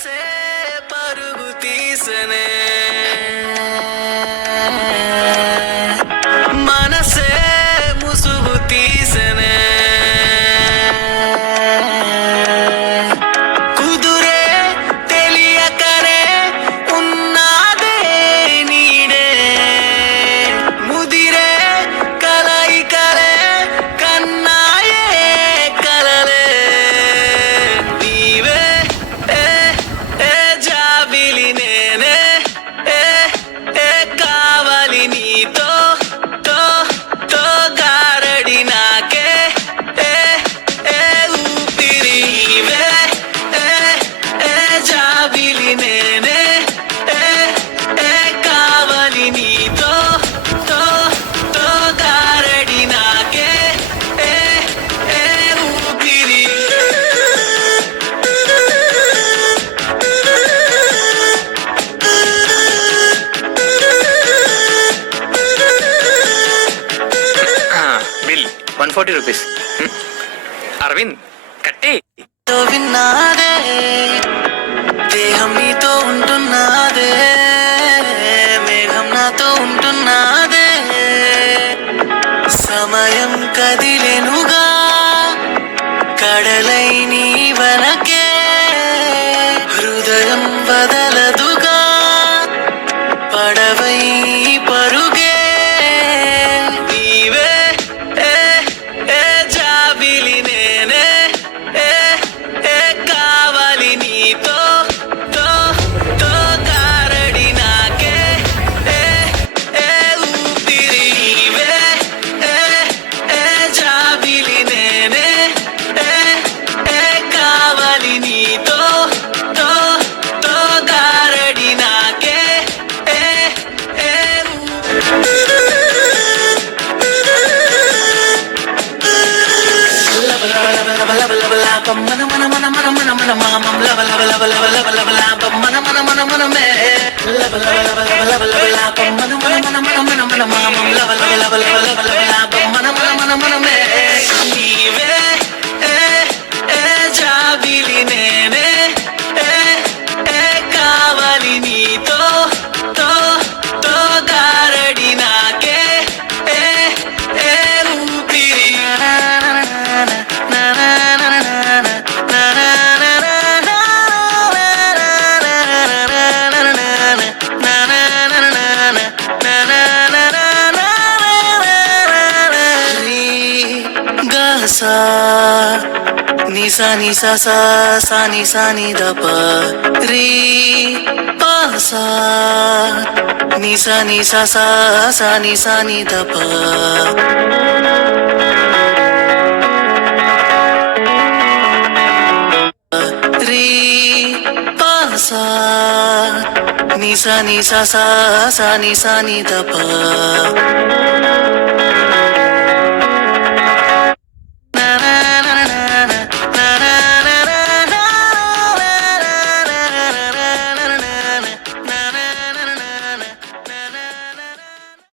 మనసే పరుగు తీసనే మనసే ముసుగు తీసనే కుదురే తెలియకనే ఉన్నాదే నీడే ముదిరే కలయికలే కన్నాయే కలలే నీవే ఏ ఏ జాబిలి నేనే ఏ ఏ కావాలి నీతో తో తో గారడి నాకే ఏ ఏ ఊపిరి నీవే ఏ ఏ జాబిలి నేనే ఏ ఏ కావాలి నీతో తో తో గారడి నాకే ఏ ఏ ఊపిరి బిల్ 140 రూపీస్. అరవింద్ కట్టి. విన్నాదే దేహం నీతో ఉంటున్నాదే మేఘం నాతో ఉంటున్నాదే సమయం కదిలెనుగా కడలై నీ వనకే హృదయం వదలదుగా పడవై పరుగే నీవే ఏ ఏ జాబిలి నేనే ఏ ఏ కావాలి నీతో తో తో గారడి నాకే ఏ ఏ ఊపిరి నీవే ఏ ఏ జాబిలి నేనే ఏ ఏ కావాలి నీతో తో తో గారడి నాకే ఏ ఏ నీవే ఏ ఏ జాబిలి నేనే ఏ ఏ కావాలి నీతో తో తో గారడి నాకే ఏ ఏ ఊపిరి సా నిసా నిసా సా సా నిసా ని ద ప రి ప సా నిసా నిసా సా సా నిసా ని ద ప రి ప సా నిసా నిసా సా సా నిసా ని ద ప